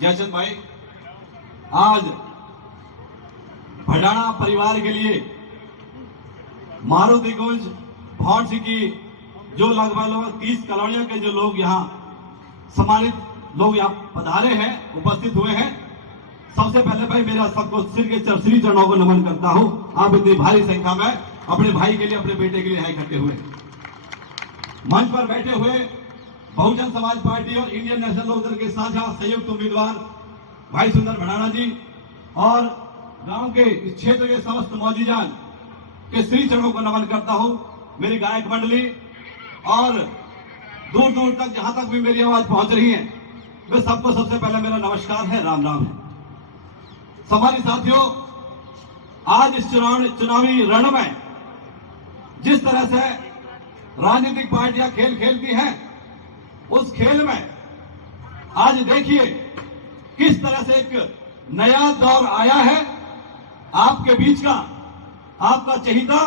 जयचंद भाई, आज भडाना परिवार के लिए मारुति कुंज भौंसी की जो लगभग 30 कॉलोनियों के जो लोग यहाँ सम्मानित लोग यहाँ पधारे हैं, उपस्थित हुए हैं, सबसे पहले भाई मेरा सबको सिर के श्री चरणों को नमन करता हूं। आप इतनी भारी संख्या में अपने भाई के लिए, अपने बेटे के लिए यहाँ इकट्ठे हुए। मंच पर बैठे हुए बहुजन समाज पार्टी और इंडियन नेशनल लोकदल के साझा संयुक्त उम्मीदवार भाई सुंदर भडाना जी और गांव के इस क्षेत्र के समस्त मौजीजान के श्री चरणों को नमन करता हूं। मेरी गायक मंडली और दूर दूर तक जहां तक भी मेरी आवाज पहुंच रही है, वे सबको सबसे पहले मेरा नमस्कार है, राम राम है। हमारे साथियों, आज इस चुनावी रण में जिस तरह से राजनीतिक पार्टियां खेल खेलती हैं, उस खेल में आज देखिए किस तरह से एक नया दौर आया है। आपके बीच का, आपका चहीता,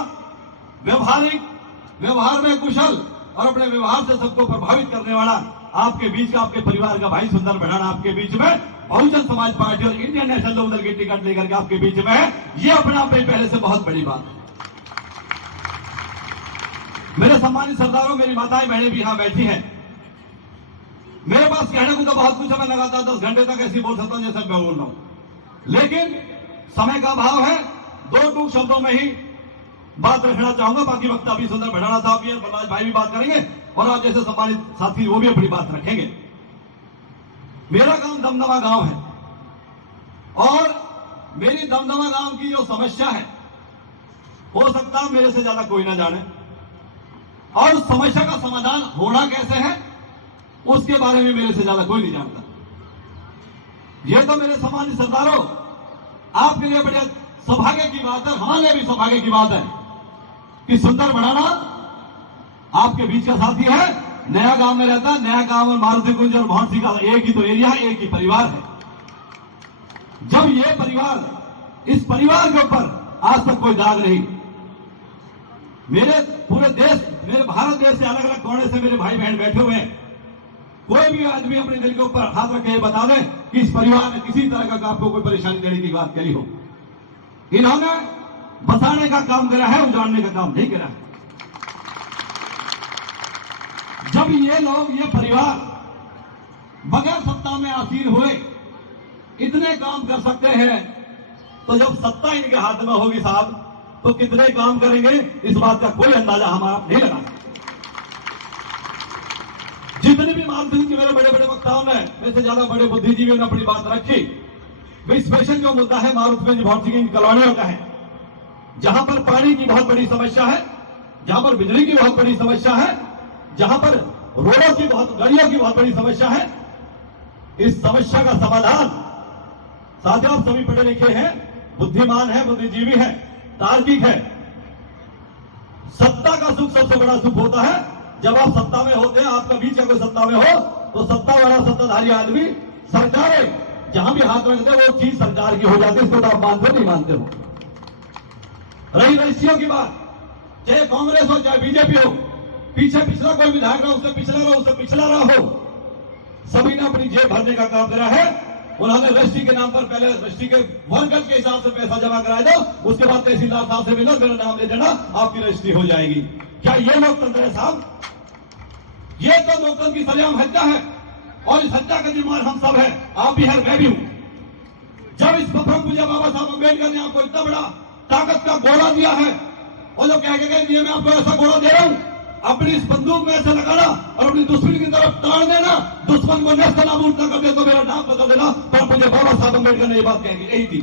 व्यवहार में कुशल और अपने व्यवहार से सबको प्रभावित करने वाला आपके बीच का, आपके परिवार का भाई सुंदर भडाना आपके बीच में बहुजन समाज पार्टी और इंडियन नेशनल लोकदल की टिकट लेकर के आपके बीच में है। ये अपने आप में पहले से बहुत बड़ी बात है। मेरे सम्मानित सरदारों, मेरी माताएं बहनें भी यहां बैठी हैं। मेरे पास कहने को तो बहुत कुछ है, मैं लगातार 10 घंटे तक ऐसी बोल सकता हूं जैसे मैं बोल रहा हूं, लेकिन समय का अभाव है। 2 टूक शब्दों में ही बात रखना चाहूंगा। बाकी वक्त अभी सुंदर भडाना साहब भी, बलराज भाई भी बात करेंगे और आप जैसे सम्मानित साथी वो भी अपनी बात रखेंगे। मेरा गांव दमदमा गांव है और मेरी दमदमा गांव की जो समस्या है, हो सकता है मेरे से ज्यादा कोई ना जाने, और उस समस्या का समाधान होना कैसे है उसके बारे में मेरे से ज्यादा कोई नहीं जानता। यह तो मेरे सम्मानित सरदारों आपके लिए बड़े सौभाग्य की बात है, हमारे लिए भी सौभाग्य की बात है कि सुंदर भडाना आपके बीच का साथी है, नया गांव में रहता है। नया गांव और मारुति कुंज और भौंसी का एक ही तो एरिया है, एक ही परिवार है। जब ये परिवार, इस परिवार के ऊपर आज तक कोई दाग नहीं, मेरे पूरे देश, मेरे भारत देश से अलग अलग कोने से मेरे भाई बहन बैठे हुए हैं, कोई भी आदमी अपने दिल के ऊपर हाथ रख के बता दे कि इस परिवार ने किसी तरह का आपको कोई परेशानी देने की बात करी हो। इन्होंने बसाने का काम करा है, उजाड़ने का काम नहीं करा है। जब ये लोग, ये परिवार बगैर सत्ता में आसीन हुए इतने काम कर सकते हैं, तो जब सत्ता इनके हाथ में होगी साहब, तो कितने काम करेंगे इस बात का कोई अंदाजा हमारा नहीं लगा। जितने भी मानसिक जी मेरे बड़े बड़े वक्ताओं ने, मेरे से ज्यादा बड़े बुद्धिजीवियों ने अपनी बात रखी, भाई स्पेशल जो मुद्दा है मारुति कुंज भौंसी की इन कॉलोनियों का है, जहां पर पानी की बहुत बड़ी समस्या है, जहां पर बिजली की बहुत बड़ी समस्या है, जहां पर रोडों की गाड़ियों की बहुत बड़ी समस्या है। इस समस्या का समाधान, साथियों आप सभी पढ़े लिखे हैं, बुद्धिमान है, बुद्धिजीवी है, तार्किक है। सत्ता का सुख सबसे बड़ा सुख होता है जब आप सत्ता में होते हैं। आपका बीच का कोई सत्ता में हो तो सत्ता वाला, सत्ताधारी आदमी, सरकारें जहां भी हाथ रखते हैं वो चीज सरकार की हो जाती है। इसको तो आप मानते हो नहीं मानते हो। रही रजिस्ट्रियों की बात, चाहे कांग्रेस हो चाहे बीजेपी हो, पीछे पिछला कोई विधायक रहा, उससे पिछला रहा, उससे पिछला रहा हो, सभी ने अपनी जेब भरने का काम करा है। उन्होंने रजिस्ट्री के नाम पर पहले रजिस्ट्री के वर्कर्स के हिसाब से पैसा जमा कराया दो, उसके बाद तहसीलदार साहब से मिलो, मेरा नाम ले देना, आपकी रजिस्ट्री हो जाएगी। क्या ये लोकतंत्र है साहब? ये तो लोकतंत्र की सरेआम हत्या है और इस हत्या का जिम्मेदार हम सब है, आप भी है, मैं भी हूं। जब इस प्रथम पूजा बाबा साहब अम्बेडकर ने आपको इतना बड़ा ताकत का घोड़ा दिया है, और जो कह के मैं आपको ऐसा घोड़ा दे रहा हूं, अपनी इस बंदूक में ऐसे लगाना और अपनी दुश्मन की तरफ ताड़ देना, दुश्मन को नेस्त नाबूद न कर दे तो मेरा नाम बदल देना, पर मुझे बाबा साहब अम्बेडकर ने ये बात कहेंगे, यही थी।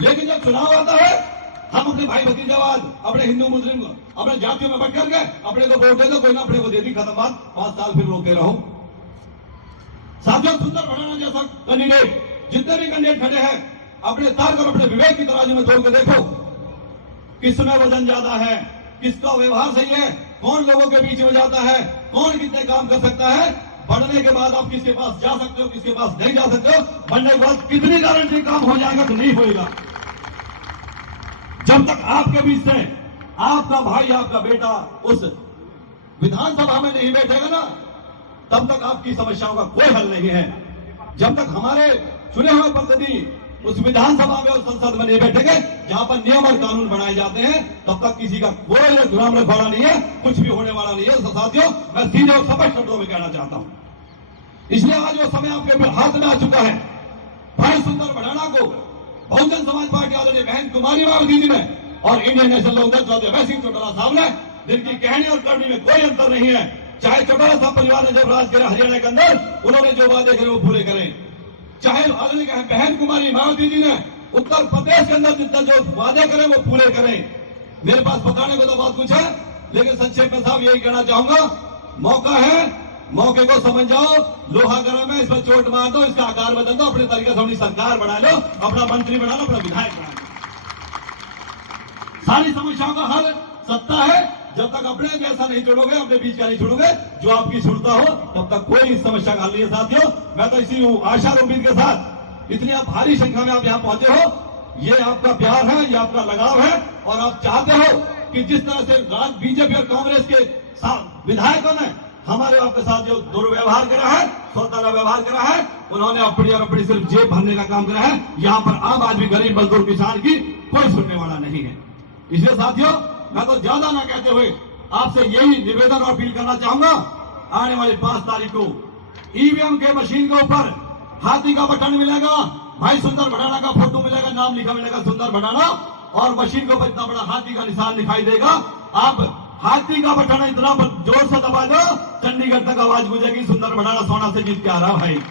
लेकिन जब चुनाव आता है, हम अपने भाई भतीजावाद, अपने हिंदू मुस्लिम अपने जातियों में बट करके अपने को वोट दे दो, कोई ना अपने को दे दी, खत्म बात, 5 साल फिर रोते रहो। साथियों, सुंदर भडाना जैसा कैंडिडेट, जितने भी कैंडिडेट खड़े हैं, अपने तर्क और अपने विवेक की तराजू में तोड़ के देखो किसमें वजन ज्यादा है, किसका व्यवहार सही है, कौन लोगों के बीच में जाता है, कौन कितने काम कर सकता है। बढ़ने के बाद आप किसके पास जा सकते हो, किसके पास नहीं जा सकते हो, बढ़ने के बाद कितनी गारंटी काम हो जाएगा तो नहीं होगा। जब तक आपके बीच से आपका भाई, आपका बेटा उस विधानसभा में नहीं बैठेगा ना, तब तक आपकी समस्याओं का कोई हल नहीं है। जब तक हमारे चुने हुए प्रतिनिधि उस विधानसभा में और संसद में नहीं बैठेंगे जहां पर नियम और कानून बनाए जाते हैं, तब तक किसी का कोई गुलाम रखवाड़ा नहीं है, कुछ भी होने वाला नहीं है। तो साथियों, मैं सीधे और स्पष्ट शब्दों में कहना चाहता हूं, इसलिए आज वो समय आपके हाथ में आ चुका है। भाई सुंदर भडाना को बहुजन समाज पार्टी आदरणीय बहन कुमारी मायावती जी ने और इंडियन नेशनल लोकदल चौधरी अभय सिंह चौटाला साहब ने, जिनकी कहनी और करनी में कोई अंतर नहीं है, चाहे चौटाला साहब परिवार ने जब राज किया हरियाणा के अंदर, उन्होंने जो वादे करे वो पूरे करें। चाहे आदरणीय बहन कुमारी मायावती जी ने उत्तर प्रदेश के अंदर जितना जो वादे करें वो पूरे करें। मेरे पास बताने को तो बहुत कुछ है, लेकिन संक्षेप में साहब यही कहना चाहूंगा, मौका है, मौके को समझ जाओ। लोहा गर्म है, इस पर चोट मार दो, इसका आकार बदल दो, अपने तरीके से अपनी सरकार बना लो, अपना मंत्री बना लो, अपना विधायक बना लो। सारी समस्याओं का हल सत्ता है। जब तक अपने जैसा नहीं छोड़ोगे, अपने बीच का नहीं छोड़ोगे, जो आपकी सुनता हो, तब तक कोई इस समस्या का हल नहीं है। साथियों, मैं तो इसी आशा और उम्मीद के साथ, इतनी आप भारी संख्या में आप यहाँ पहुंचे हो, ये आपका प्यार है, ये आपका लगाव है, और आप चाहते हो कि जिस तरह से राज बीजेपी और कांग्रेस के विधायकों ने हमारे आपके साथ जो दुर्व्यवहार करा है, सौतेला व्यवहार करा है, उन्होंने अपनी और अपनी सिर्फ जेब भरने का काम करा है। यहाँ पर आम आदमी, गरीब मजदूर, किसान की कोई सुनने वाला नहीं है। इसलिए साथियों, मैं तो ज्यादा ना कहते हुए आपसे यही निवेदन और अपील करना चाहूंगा, आने वाली 5 तारीख को ईवीएम के मशीन के ऊपर हाथी का बटन मिलेगा, भाई सुंदर भडाना का फोटो मिलेगा, नाम लिखा मिलेगा सुंदर भडाना, और मशीन के ऊपर इतना बड़ा हाथी का निशान दिखाई देगा। आप हाथी का बटन इतना जोर से दबा दो, चंडीगढ़ तक आवाज गूंजेगी, सुंदर भडाना सोना से जीत के आ रहा भाई।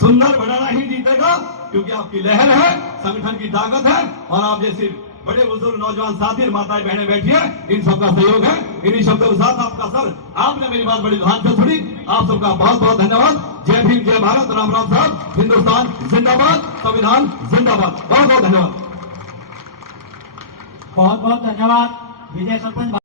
सुंदर भडाना ही जीतेगा, क्योंकि आपकी लहर है, संगठन की ताकत है, और आप जैसे बड़े बुजुर्ग नौजवान साथी और माताएं बहनें बैठी है, इन सबका सहयोग है। इन्हीं शब्दों के साथ आपका सर, आपने मेरी बात बड़ी ध्यान से सुनी, आप सबका बहुत बहुत धन्यवाद। जय भीम, जय भारत, राम राम साहब, हिंदुस्तान जिंदाबाद, संविधान जिंदाबाद। बहुत बहुत धन्यवाद। बहुत बहुत धन्यवाद विजय सरपंच।